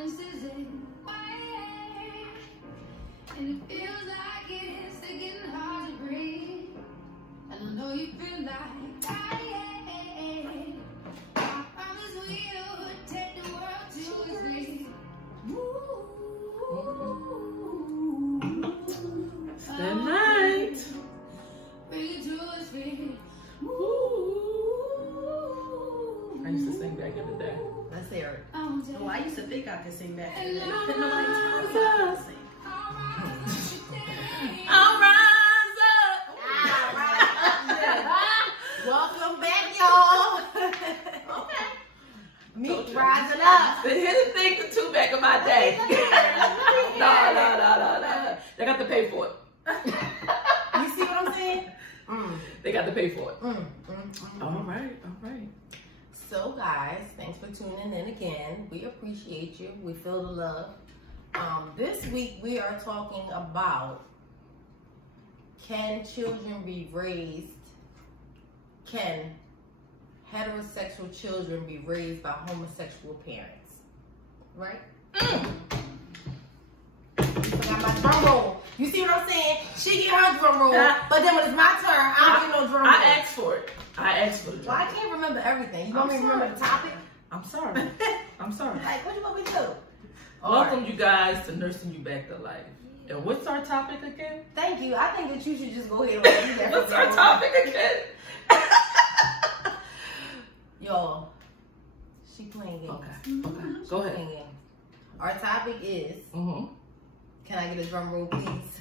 silence is in my head, and it feels like it's getting hard to breathe. And I know you feel like dying. I promise we'll take the world to its knees. Good night. Bring it to its feet. I used to sing back in the day. Let's hear it. Oh, I used to think I could sing that. And Nobody I'll told me I could sing. I'll rise Welcome back, y'all. Okay. Me Told you. rising up. up. The hidden thing to two back in my day. No. They got to pay for it. You see what I'm saying? They got to pay for it. All right. So guys, thanks for tuning in again. We appreciate you. We feel the love. This week we are talking about, can children be raised, can heterosexual children be raised by homosexual parents? Right? I got my drum roll. You see what I'm saying? She get her drum roll, but then when it's my turn, I don't get no drum roll. I asked for it. I asked for the drum Well, I roll. can't remember everything. You want me to remember the topic? I'm sorry. I'm sorry. Like, what you want me to do? Welcome you guys to Nursing You Back to Life. And what's our topic again? Thank you. I think that you should just go ahead and do that. What's our topic again? Y'all, she playing games. Okay. Go ahead. Playing games. Our topic is, Mm-hmm. can I get a drum roll, please?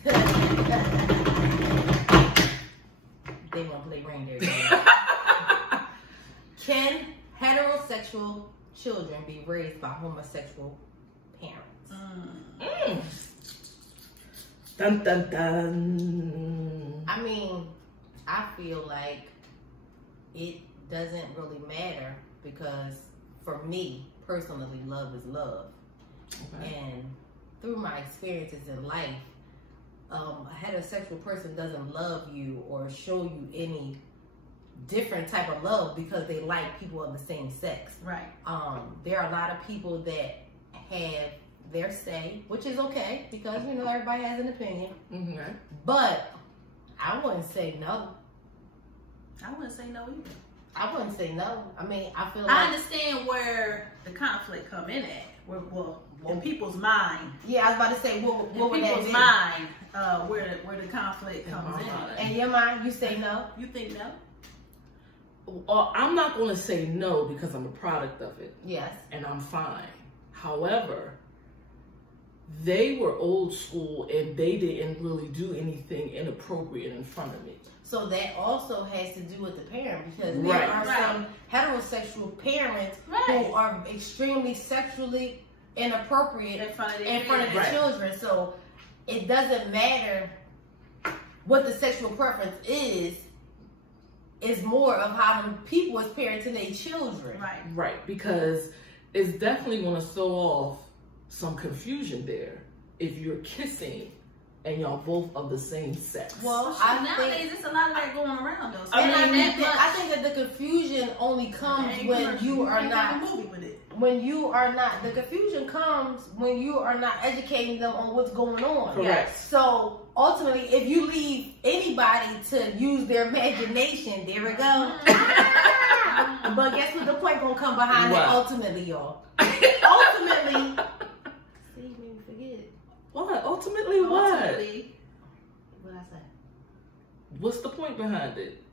They want to play reindeer games. Can heterosexual children be raised by homosexual parents? Dun dun dun. I mean, I feel like it doesn't really matter because for me, personally, love is love. Okay. And through my experiences in life, a heterosexual person doesn't love you or show you any different type of love because they like people of the same sex. Right. There are a lot of people that have their say, which is okay because, you know, everybody has an opinion. Mm-hmm. But I wouldn't say no. I wouldn't say no either. I wouldn't say no. I mean, I feel like... I understand where the conflict come in at. In people's mind. Yeah, I was about to say, what would that people's be? mind, where the conflict comes in. And your mind, you say no? You think no? I'm not going to say no because I'm a product of it. Yes. And I'm fine. However, they were old school and they didn't really do anything inappropriate in front of me. So that also has to do with the parent because there Right. are some heterosexual parents who are extremely sexually inappropriate In front of the Right. children. So it doesn't matter what the sexual preference is. It's more of how the people is parenting their children. Right. Right, because it's definitely going to throw off some confusion there if you're kissing and y'all both of the same sex. Well, Nowadays, there's a lot of that going around, though. So I I think that the confusion only comes when you are not. movie with it. When you are not, the confusion comes when you are not educating them on what's going on. Correct. So ultimately, if you leave anybody to use their imagination, there we go. But guess what? The point gonna come behind it ultimately, y'all. Ultimately, see, you made me forget it. What? Ultimately, what? Ultimately, What I say? What's the point behind it?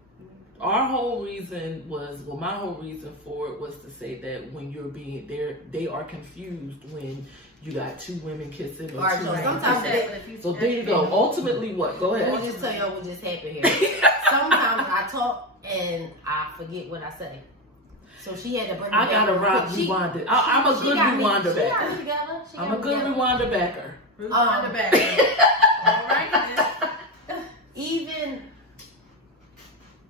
Our whole reason was, well, my whole reason for it was to say that when you're being there, they are confused when you got two women kissing or Alright, two so men sometimes kissing. So there you go. Ultimately, what? Go ahead. Let me just tell y'all what just happened here. Sometimes I talk and I forget what I say. So she had to bring me I got to rewind it. I'm a good rewinder backer. I'm a good rewinder backer. rewind back. All right. Even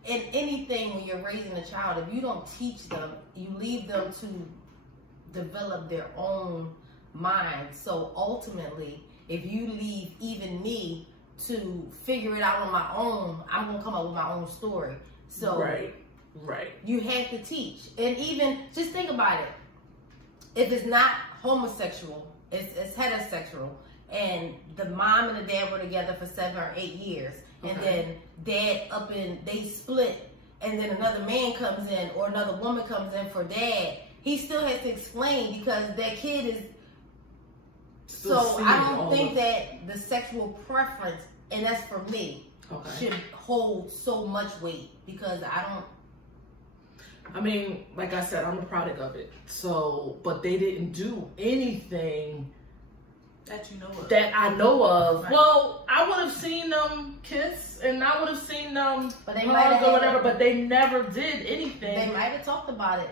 in anything when you're raising a child, if you don't teach them, you leave them to develop their own mind. So ultimately, if you leave even me to figure it out on my own, I'm gonna come up with my own story. So Right. you have to teach. And even just think about it. If it's not homosexual. It's heterosexual. And the mom and the dad were together for 7 or 8 years. And then they split. And then another man comes in or another woman comes in for dad. He still has to explain because that kid is... So I don't think that the sexual preference, and that's for me, should hold so much weight because I mean, like I said, I'm a product of it. So, but they didn't do anything that you know of. That I know of. Right. Well, I would have seen them kiss and I would have seen them hug or whatever, but they never did anything. They might have talked about it.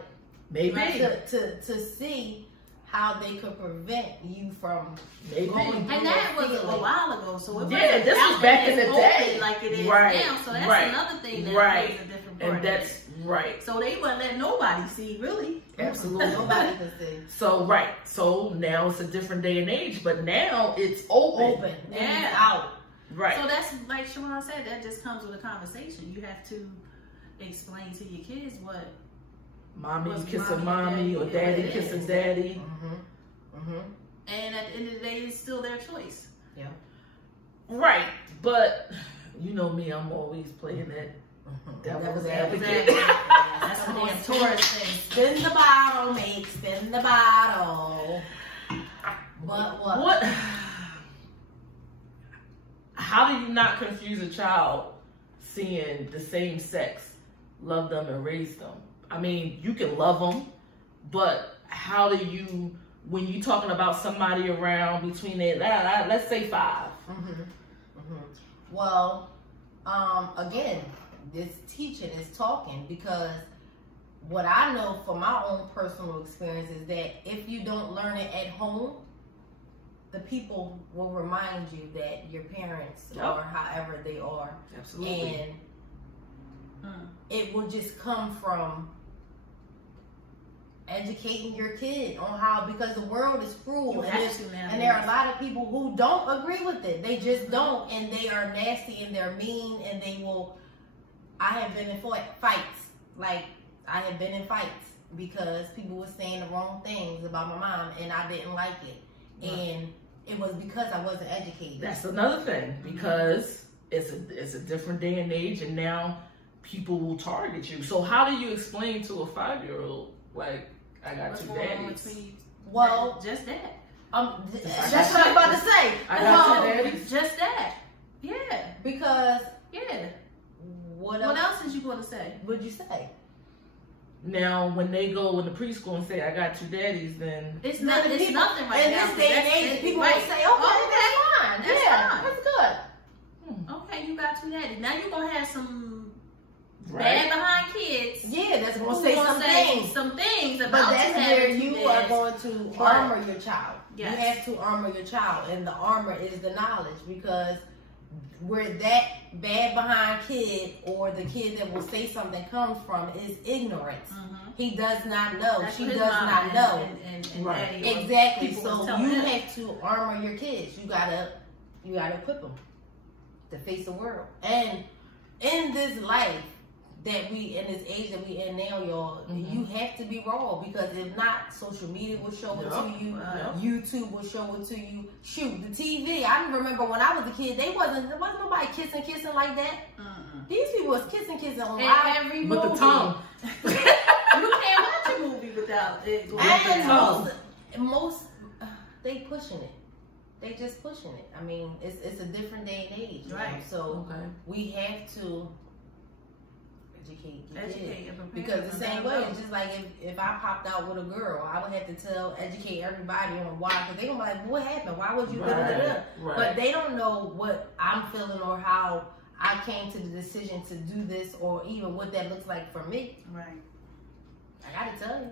Maybe. To see how they could prevent you from going. And that was a while ago, so it this was back in the day, like it is right. now. So that's another thing that plays a different part. And that's right. So they wouldn't let nobody see, really. Absolutely. Nobody could see. So So now it's a different day and age, but now it's open. Yeah. It's out. Right. So that's like Sharon said. That just comes with a conversation. You have to explain to your kids what. Mommy kissing mommy or daddy kissing daddy. And at the end of the day, it's still their choice. Yeah. Right. But you know me, I'm always playing that devil's advocate. That's the damn Taurus thing. Spin the bottle, mate. Spin the bottle. But what? How do you not confuse a child seeing the same sex, love them and raise them? I mean, you can love them, but how do you, when you're talking about somebody around between let's say 5. Well, again, this teaching is talking because what I know from my own personal experience is that if you don't learn it at home, the people will remind you that your parents or however they are. Absolutely. And it will just come from educating your kid on how, because the world is cruel and there are a lot of people who don't agree with it. They just don't, and they are nasty and they're mean and they will. I have been in fights. Like, I have been in fights because people were saying the wrong things about my mom and I didn't like it. And it was because I wasn't educated. That's another thing, because it's a different day and age, and now people will target you. So how do you explain to a 5-year-old, like, I got 2 daddies? Well, just that. That's what I'm about to say. I got 2 daddies? Just that. Yeah. Because what else is you going to say? What'd you say? Now, when they go in the preschool and say, I got 2 daddies, then... It's nothing right now. In this day and age, people might say, okay, that's fine. That's good. Okay, you got 2 daddies. Now you're going to have some bad behind kids. Yeah, that's going to say some things about but that's where you are going to armor your child. Yes. You have to armor your child, and the armor is the knowledge, because where that bad behind kid or the kid that will say something comes from is ignorance. He does not know. She does not know. And exactly. So you have to armor your kids. You gotta equip them to face the world. And in this life that in this age that we in now, y'all, you have to be raw, because if not, social media will show it to you. YouTube will show it to you. Shoot, the TV. I remember when I was a kid, there wasn't nobody kissing like that. These people was kissing on every movie. With the tongue. You can't watch a movie without it going and most they pushing it. They just pushing it. I mean, it's a different day and age, right? So we have to educate because the same way, it's just like if I popped out with a girl, I would have to educate everybody on why, because they gonna be like, what happened? Why would you do that? But they don't know what I'm feeling or how I came to the decision to do this, or even what that looks like for me. Right. I gotta tell you.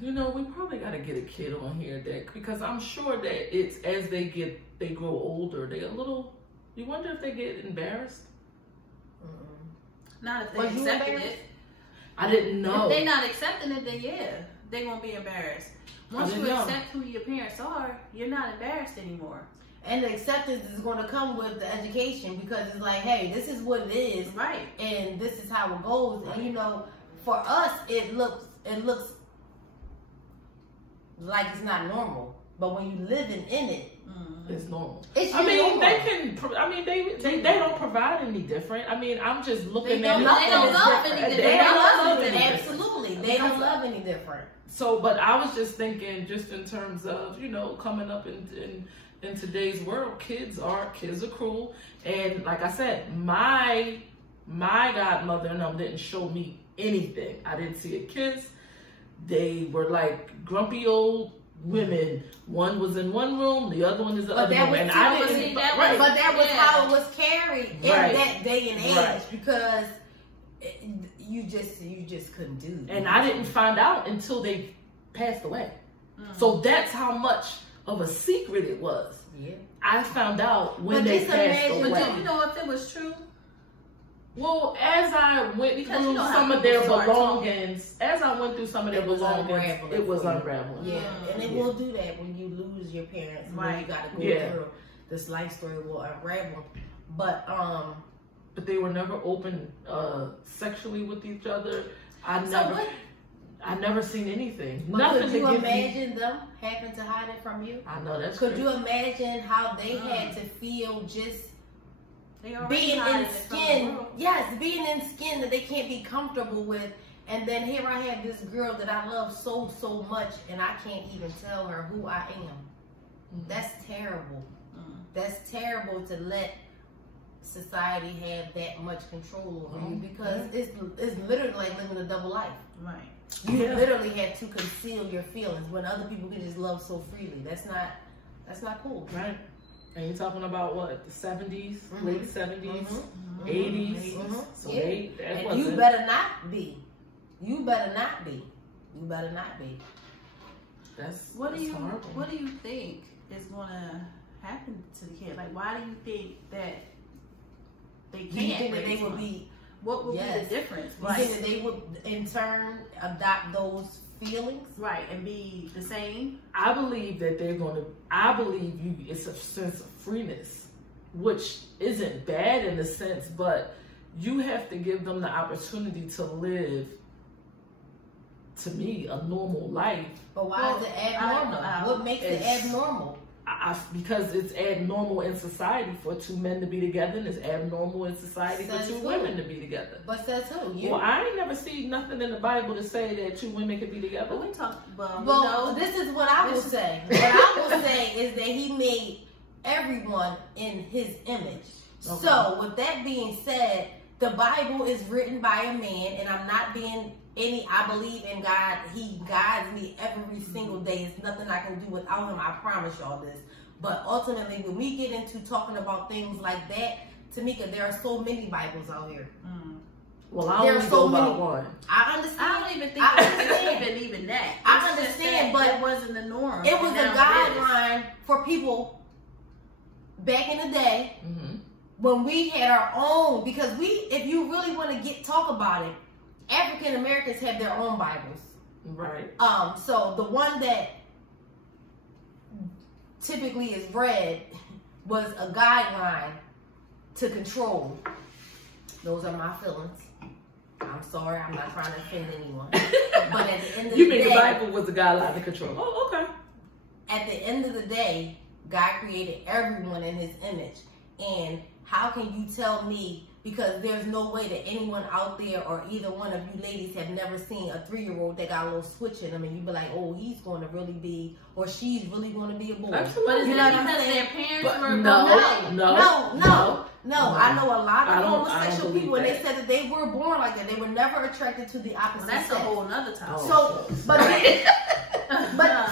You know, we probably gotta get a kid on here because I'm sure that it's as they grow older, they a little. You wonder if they get embarrassed. Not if they accepted it. I didn't know. If they're not accepting it, then they're gonna be embarrassed. Once you accept who your parents are, you're not embarrassed anymore. And the acceptance is going to come with the education, because it's like, hey, this is what it is, right? And this is how it goes. And you know, for us, it looks like it's not normal. But when you living in it, it's normal. It's I mean, normal. they don't provide any different. I mean, I'm just looking at it. They don't love any different. They don't love any different. Absolutely. They don't love any different. So, but I was just thinking, just in terms of, you know, coming up in today's world, kids are cruel. And like I said, my godmother and them didn't show me anything. I didn't see a kiss. They were like grumpy old women. One was in one room, the other one is the other room. And I didn't. But that was how it was carried in that day and age because you just couldn't do that. And I didn't find out until they passed away. So that's how much of a secret it was. Yeah. I found out when they passed away. But did you know if it was true? Well, as I went through some of their belongings, it was unraveling. Yeah, and it will do that when you lose your parents. Right. You got to go through this life story will unravel. But they were never open sexually with each other. I never seen anything. Nothing. Could you imagine them having to hide it from you? I know that's. Could you imagine how they had to feel just being in skin? Yes, being in skin that they can't be comfortable with. And then here I have this girl that I love so much, and I can't even tell her who I am. That's terrible. That's terrible to let society have that much control over you because it's literally like living a double life. Right. You literally had to conceal your feelings when other people can just love so freely. That's not cool. Right. And you're talking about what, the 70s, late 70s, 80s. So and you better not be. You better not be. You better not be. What do you think is gonna happen to the kid? Like, why do you think that they can't? You think that they would be? What would be the difference? You think that they would, in turn, adopt those feelings? Right, and be the same? I believe that they're going to, it's a sense of freeness, which isn't bad in a sense, but you have to give them the opportunity to live, to me, a normal life. But why is it abnormal? What makes it abnormal? Because it's abnormal in society for two men to be together, and it's abnormal in society for two women to be together. But says who? Well, I ain't never seen nothing in the Bible to say that two women could be together. Well, this is what I will say. What I will say is that he made everyone in his image. Okay. So, with that being said, the Bible is written by a man, and I'm not being I believe in God. He guides me every single day. It's nothing I can do without him. I promise y'all this. But ultimately, when we get into talking about things like that, Tamika, there are so many Bibles out here. Well, I only go by one. I understand. I don't even think it's even that. I understand, but it wasn't the norm. It was a guideline for people back in the day when we had our own. Because if you really want to talk about it, African Americans have their own Bibles. Right. So the one that typically is read was a guideline to control. Those are my feelings. I'm sorry, I'm not trying to offend anyone. But at the end of the day, you mean the Bible was a guideline to control? Oh, okay. At the end of the day, God created everyone in his image. And how can you tell me, because there's no way that anyone out there or either one of you ladies have never seen a 3-year-old that got a little switch in them and you be like, oh, he's going to really be, or she's really going to be a boy. Absolutely. But is it because their parents were No. I know a lot of homosexual people and they said that they were born like that. They were never attracted to the opposite sex. That's a whole nother topic. So,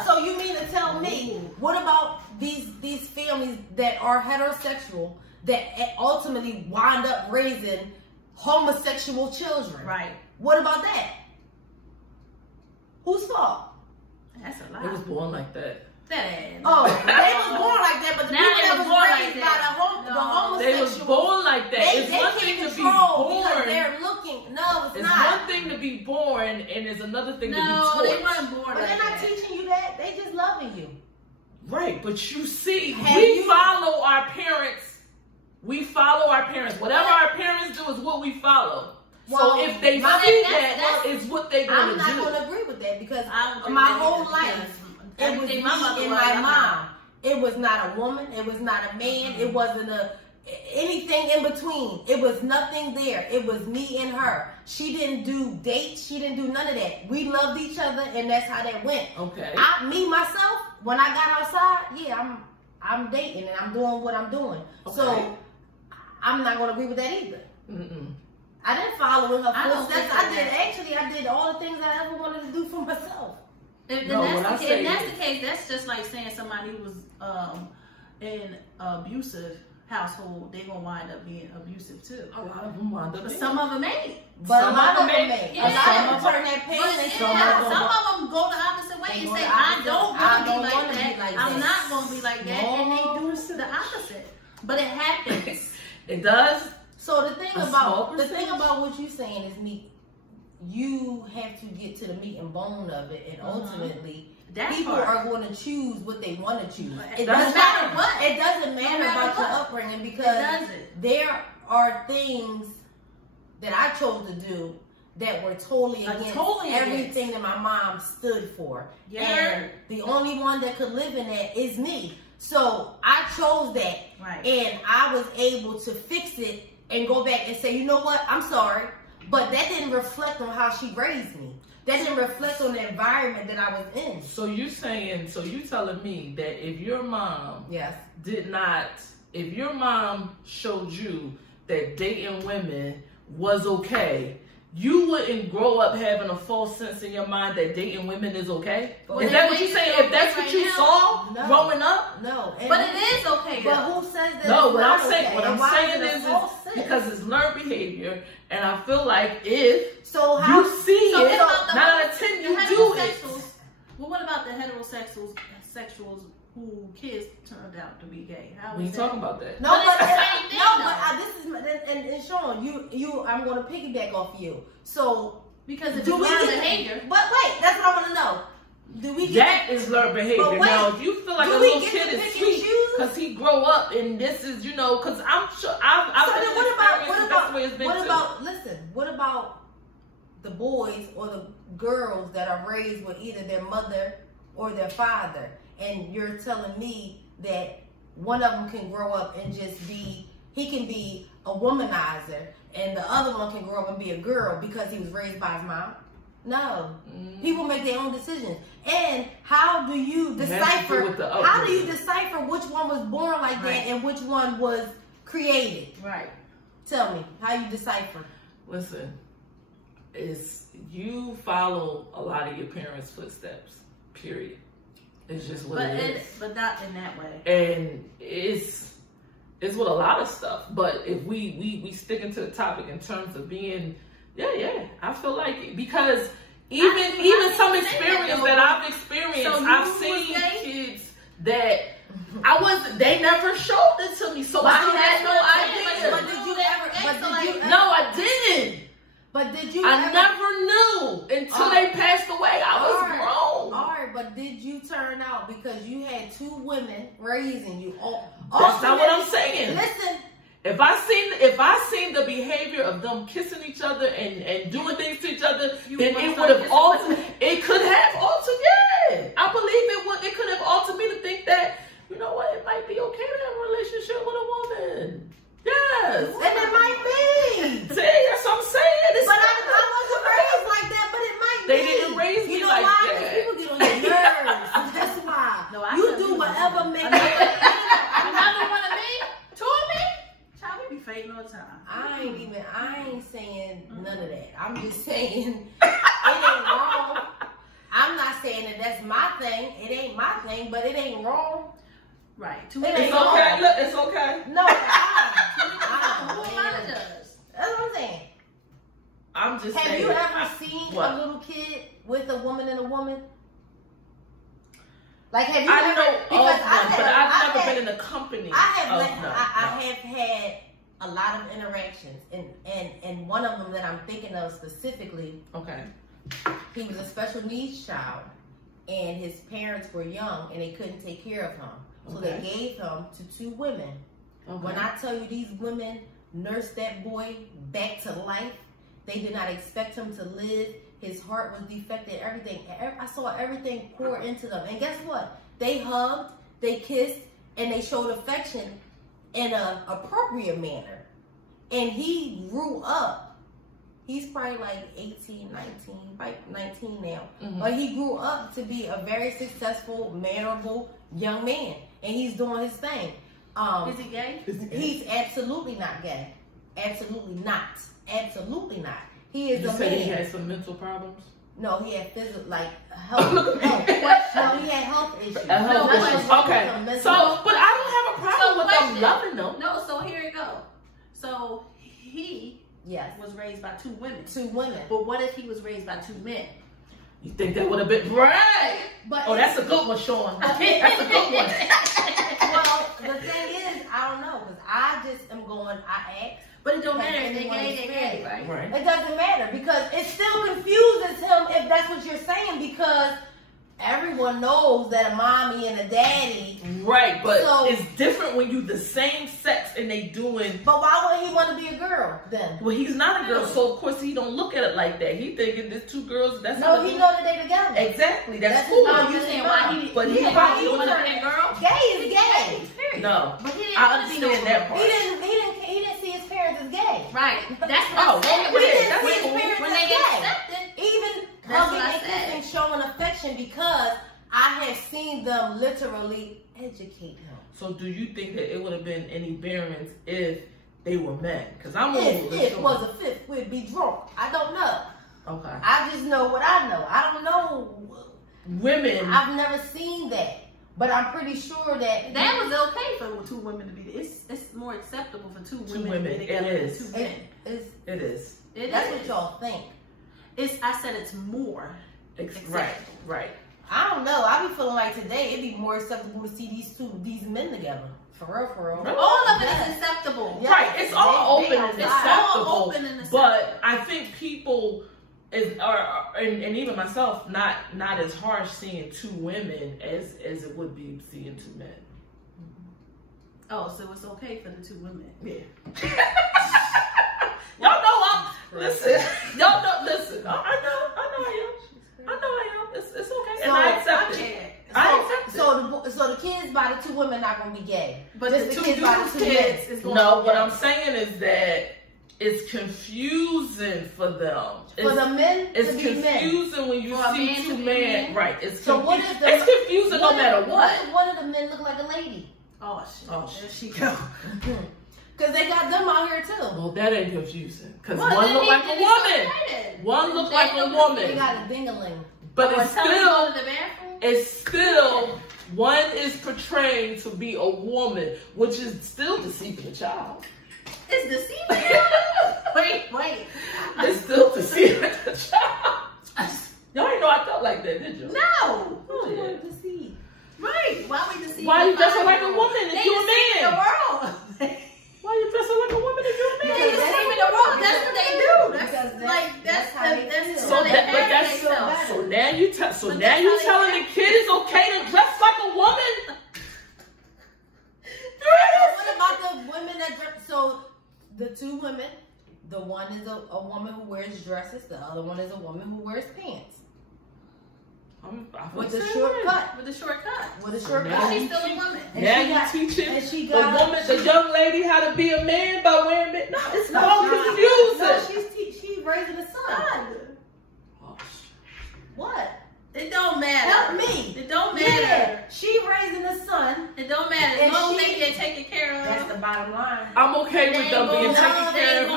so you mean to tell me, what about these families that are heterosexual that ultimately wind up raising homosexual children? Right. What about that? Whose fault? That's a lot. It was born like that. They was born like that, but the people that was raised by the homosexuals, they was born like that. It's one thing to be born because they're looking. No, it's not. It's one thing to be born, and it's another thing to be taught. No, they weren't born. But they're not teaching you that. They just loving you. Right, but you see, we follow our parents. We follow our parents. Whatever our parents do is what we follow. Well, so if they see that is what they're going to do. I'm not going to agree with that because my whole life, It was me and my mom. It was not a woman. It was not a man. It wasn't anything in between. It was nothing there. It was me and her. She didn't do dates. She didn't do none of that. We loved each other, and that's how that went. Okay. Myself, when I got outside, yeah, I'm dating and I'm doing what I'm doing. Okay. So I'm not gonna agree with that either. I didn't follow in her footsteps. I did all the things I ever wanted to do for myself. If that's the case, that's just like saying somebody who was in abusive household, they gonna wind up being abusive too. A lot of them wind up. But some of them ain't. But a lot of them ain't. Yeah. Some of them turn that pain. Some of them go the opposite way and say, "I don't want to be like that. I'm not gonna be like that," and they do the opposite. But it happens. It does. So the thing about what you're saying is you have to get to the meat and bone of it, and ultimately people are going to choose what they want to choose. It doesn't matter what. It doesn't matter about your upbringing, because there are things that I chose to do that were totally against everything that my mom stood for. Yeah. And the only one that could live in that is me. So I chose that, and I was able to fix it and go back and say, you know what, I'm sorry, but that didn't reflect on how she raised me. That didn't reflect on the environment that I was in. So you telling me that if your mom if your mom showed you that dating women was okay, you wouldn't grow up having a false sense in your mind that dating women is okay? Well, is that what you're saying? If that's what you saw growing up? No. But it is okay. But who says that? No, what I'm saying is because it's learned behavior, and I feel like if you see it, 9 out of 10 you do it. Well, what about the heterosexuals who kids turned out to be gay? We ain't talking about that. No, but this is and Sean, I'm going to piggyback off you. So because it's learned behavior. But wait, that's what I want to know. Do we that is learned behavior. Now, if you feel like a little kid is sweet because he grow up and this is, because I'm sure what about the boys or the girls that are raised with either their mother or their father, and you're telling me that one of them can grow up and just he can be a womanizer, and the other one can grow up and be a girl because he was raised by his mom? No. People make their own decisions. And how do you decipher which one was born like that and which one was created? Right. Tell me, how you decipher? Listen, you follow a lot of your parents' footsteps, period. It's just what it is. But not in that way. And it's with a lot of stuff. But if we stick into the topic in terms of being, I feel like, because even some experience that I've experienced, I've seen kids that they never showed it to me, so I had no idea. But did you ever? No, I didn't. But did you? I never knew until they passed away. I was grown. All right, but did you turn out because you had 2 women raising you? That's not what I'm saying. Listen. If I seen the behavior of them kissing each other and doing things to each other, then it would have altered. It could have altered. Yeah, I believe it would. It could have altered me to think that, you know what, it might be okay to have a relationship with a woman. Yes, and it might be. See, that's what I'm saying. But I wasn't raised like that. But it might be. They didn't raise me like that. People get on your nerves. That's why. No, you do whatever makes you. Another one of me, 2 of me. Child, we be fighting all the time. I ain't saying none of that. I'm just saying it ain't wrong. I'm not saying that that's my thing. It ain't my thing, but it ain't wrong. Right. It's okay. Look, it's okay. No, who does? That's what I'm saying. I'm just saying. Have you ever seen a little kid with a woman and a woman? Like, have you ever? Know because I've never been in the company. I have had a lot of interactions, and one of them that I'm thinking of specifically. Okay. He was a special needs child, and his parents were young, and they couldn't take care of him. So they gave him to 2 women. Okay. When I tell you these women nursed that boy back to life, they did not expect him to live. His heart was defected, everything. I saw everything pour into them. And guess what? They hugged, they kissed, and they showed affection in an appropriate manner. And he grew up. He's probably like 18, 19, like 19 now. Mm-hmm. But he grew up to be a very successful, mannerable young man. And he's doing his thing. Is he gay? He's absolutely not gay. Absolutely not. Absolutely not. He is a man. You said he had some mental problems? No, he had physical, like, health. No, he had health issues. Okay. So, but I don't have a problem with them loving them. No, so here you go. So, he was raised by 2 women. 2 women. But what if he was raised by 2 men? You think that would have been right? But that's a good one, Sean. That's a good one. Well, the thing is, I don't know, because I just am going, I ask. But it don't matter if they're gay, right? It doesn't matter, because it still confuses him if that's what you're saying, because everyone knows that a mommy and a daddy. Right, but it's different when you the same sex and they doing. But why would he want to be a girl then? Well, he's not a girl, so of course he don't look at it like that. He thinking there's 2 girls. That's no, he know that they together. Exactly, that's cool. Oh, you saying why he? But he probably want to be a girl. Gay is gay. No, but he didn't I understand that part. He didn't see his parents as gay. Right. That's what I said. He didn't see his parents when as they gay. accepted. Even hugging and kissing, showing affection, because I have seen them literally educate him. So do you think that it would have been any variance if they were men? Because I'm if it was a fifth, we'd be drunk. I don't know. Okay. I just know what I know. I don't know. Women. I've never seen that. But I'm pretty sure that was okay for 2 women to be. It's more acceptable for 2 women to be together than 2 men. It is. That's what y'all think. I said it's more acceptable. Right. I don't know. I be feeling like today it'd be more acceptable to see these men together. For real. Really? All of it is acceptable. Yeah, right. It's all open and acceptable. All open and acceptable. But I think people and even myself not as harsh seeing 2 women as it would be seeing 2 men. Oh, so it's okay for the 2 women. Yeah. Y'all know listen. Y'all know listen. I know I am. It's okay. And I accept it. So the kids by the 2 women not gonna be gay. But just the 2 kids by the 2 kids men. No, what I'm saying is that it's confusing for them. For the men it's to be men. It's confusing when you see 2 men. Right. It's so what if it's confusing no matter what. What if one of the men look like a lady? Oh shit. There she go. Because they got them out here too. Well, that ain't confusing. Because one look like a woman. One look like a woman. They got a ding-a-ling. But it's still one is portraying to be a woman, which is still deceiving a child. It's deceiving. Wait. It's still deceiving a child. Y'all ain't know I felt like that, did you? No. Who wanted to deceive? Right. Why we deceive? Why you dressing like a woman if you a man? The world. Why you dressing like a woman if you a man? They deceiving the world. That's what they do. That's how they feel. So now you telling the kid it's okay to dress like a woman? What about the women that dress? So the 2 women, the one is a woman who wears dresses, the other one is a woman who wears pants. With a short cut. With a short cut. With a short cut. She's still a woman. Now you teaching the young lady how to be a man by wearing it. No, it's all confusing. No, she's raising a son. What? It don't matter. Help me. It don't matter. Yeah, she raising a son. It don't matter. As long as they get taken care of. That's the bottom line. I'm okay with them being taken care of.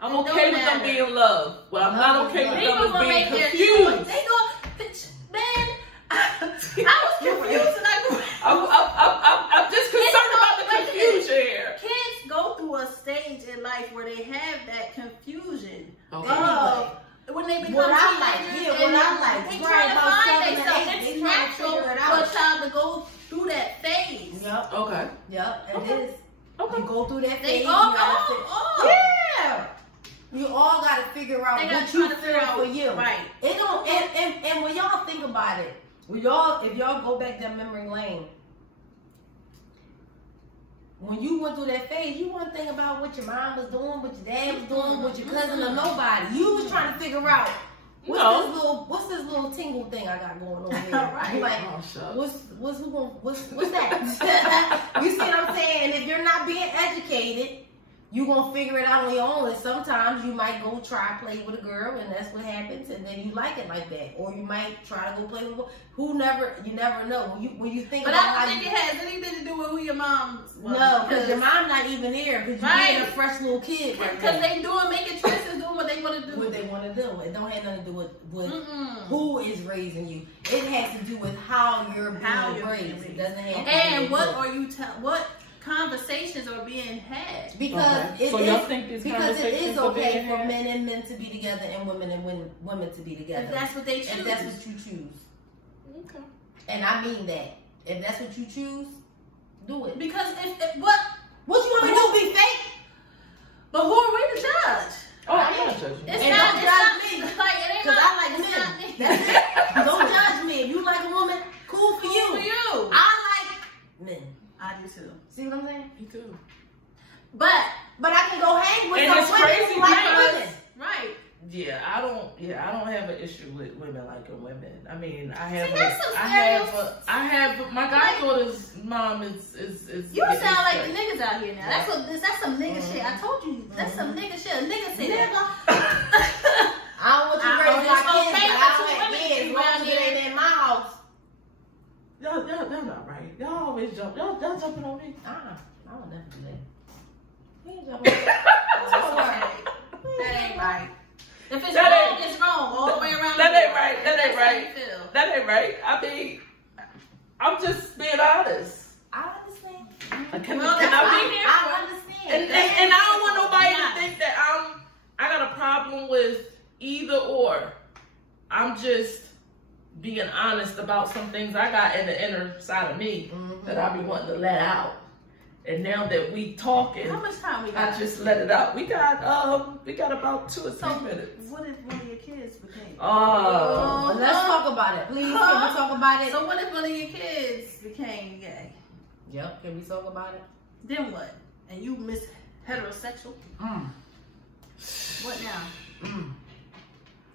I'm okay with them being loved. But I'm not okay with them being confused. They go, man. I was confused and I'm just concerned about the confusion here. Kids go through a stage in life where they have that confusion. Okay. When they become teenagers, they try to find themselves. It's natural for a child to go through that phase. Yep. Okay. Yep. It is. Okay. You go through that phase. Yeah. You all got to figure out what you feel for you. Right. It don't. And when y'all think about it, if y'all go back down memory lane, when you went through that phase, you weren't thinking about what your mom was doing, what your dad was doing, what your cousin or nobody. You was trying to figure out What's this little tingle thing I got going on here? Right. Like, Oh, what's that? You see what I'm saying? And if you're not being educated, you're gonna figure it out on your own. And sometimes you might go try to play with a girl, and that's what happens, and then you like it like that. Or you might try to go play with you never know. When you think but about I don't think it has anything to do with who your mom was. No, because your mom's not even there. Because you're being a fresh little kid. Because they making choices, doing what they want to do. What they want to do. It don't have nothing to do with who is raising you. It has to do with how you're being raised. It doesn't have to and do what are you what conversations are being had? Because so y'all think this because it is okay for had? men and men to be together and women and women to be together. If that's what they choose. If that's what you choose. Okay. And I mean that. If that's what you choose, do it. Because if what you want me to do? Be fake? But who are we to judge? Oh, I'm not judging. It's And not don't judge me. Like, it ain't Because not, I like it's men. not me. That's it. Don't judge me. If you like a woman, cool for you. For you. I like men. I do too. See what I'm saying? Me too. But I can go hang with And some it's women crazy who like because- women. right. Yeah, I don't have an issue with women liking women. I mean, I have my goddaughter's mom is You sound like the niggas out here now. That's some nigga shit. I told you, that's some nigga shit. A nigga say that. I don't want you to raise my kids, okay but for I two don't have women kids. to be As long as around it here. ain't in my house. Y'all not right. Y'all always jump. Y'all jumping on me. I would never do that. You ain't jumping on me. That ain't right. If it's That wrong, ain't- it's wrong. All the way around. That ain't right. That That's ain't how right. you feel. That ain't right. I mean, I'm just being honest. I understand. Can Well, I be here? I understand. And I don't want nobody to think that I got a problem with either or. I'm just being honest about some things I got in the inner side of me that I be wanting to let out. And now that we talking, How much time we got? I just let it out. We got about 2 or 3 minutes. What if one of your kids became? Oh, Let's talk about it. Please, can we talk about it? So what if one of your kids became gay? Yep, can we talk about it? Then what? And you miss heterosexual? What now?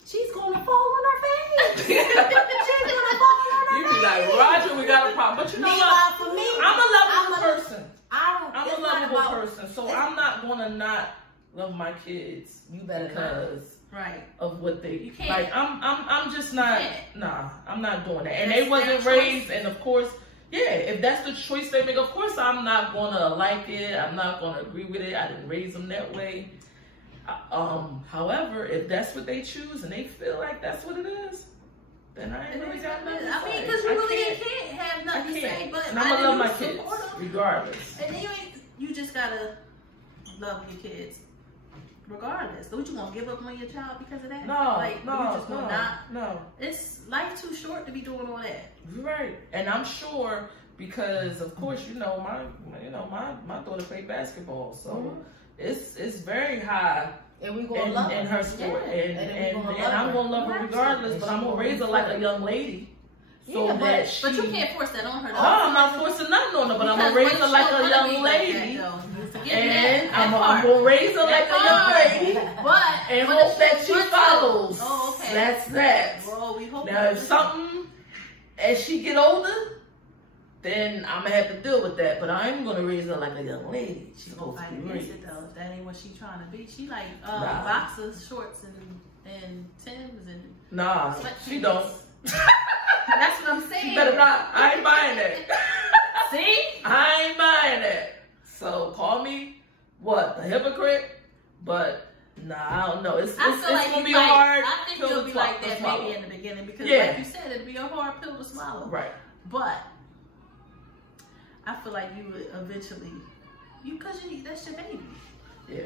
She's gonna fall on her face. She's gonna fall on her you face. be like, Roger, we got a problem. But you know Meanwhile, what? for me, I'm a lovable person. I'm I'm a lovable person, so I'm not gonna not love my kids. You better because Right. of what they You can't. like. I'm just not. You can't. Nah, I'm not doing that. And That's they wasn't their raised, and of course, yeah. If that's the choice they make, of course I'm not gonna like it. I'm not gonna agree with it. I didn't raise them that way. However, if that's what they choose and they feel like that's what it is, then I ain't really got nothing to I mean, say. because you I really can't. can't have nothing to say, but And I'm gonna love my do kids support them. regardless. And then you just gotta love your kids regardless. Don't you gonna give up on your child because of that? No, like, you just gonna not. no. It's life too short to be doing all that. Right, and I'm sure because of course my daughter played basketball, so it's very high And we gonna love in her sport, Yeah. and we I'm gonna love her regardless. And But she I'm gonna gonna raise her be like a free. young lady, so Yeah, that she. But you can't force that on her. No, I'm not forcing nothing on her, but I'm gonna raise her like a young lady, and I'm gonna raise her like a young lady, and hope that she follows. Oh, okay. That's that. Well, we hope. Now, if something as she get older, then I'm gonna have to deal with that. But I am gonna raise her like a young lady. She's supposed to be raised. It though. If that ain't what she trying to be. She like Nah. boxers, shorts, and Timbs and. Nah, sweatpants. she don't. That's what I'm saying. She better not. I ain't buying that. See? I ain't buying that. So call me what, a hypocrite? But nah, I don't know. It's I feel like gonna be you might- hard. I think pill you'll to be swallow- like to that swallow. maybe in the beginning because, Yeah. like you said, it'd be a hard pill to swallow. Right. But I feel like you would eventually, that's your baby. Yeah.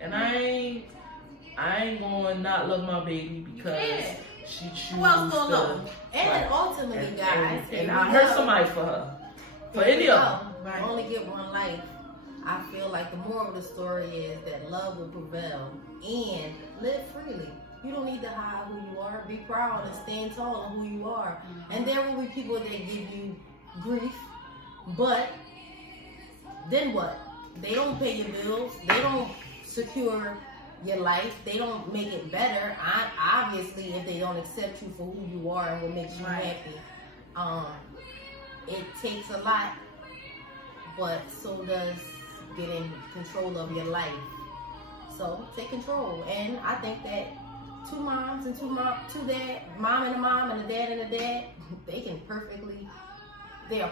And I ain't gonna not love my baby because can't. she chooses Who else gonna to. love? And Right. ultimately, guys, And I hurt somebody for her. For any of them. You only get one life. I feel like the moral of the story is that love will prevail and live freely. You don't need to hide who you are. Be proud and stand tall on who you are. And there will be people that give you grief, but then what? They don't pay your bills. They don't secure your life. They don't make it better. Obviously, if they don't accept you for who you are and what makes you happy, it takes a lot. But so does getting control of your life. So take control. And I think that two moms and two dad, mom and a mom and a dad and a dad, they are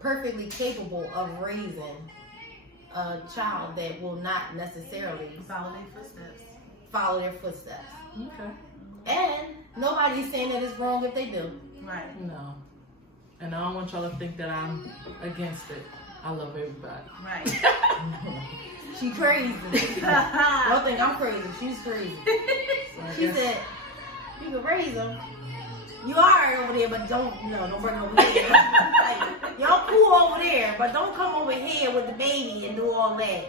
perfectly capable of raising a child that will not necessarily follow their footsteps. Okay. And nobody's saying that it's wrong if they do. Right. No. And I don't want y'all to think that I'm against it. I love everybody. Right. She crazy. Don't think I'm crazy. She's crazy. She said, you can raise them. You are over there, but don't bring them over here. Like, y'all cool over there, but don't come over here with the baby and do all that.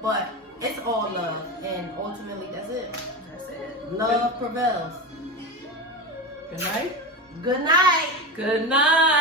But it's all love, and ultimately that's it. That's it. Love prevails. Good night. Good night. Good night.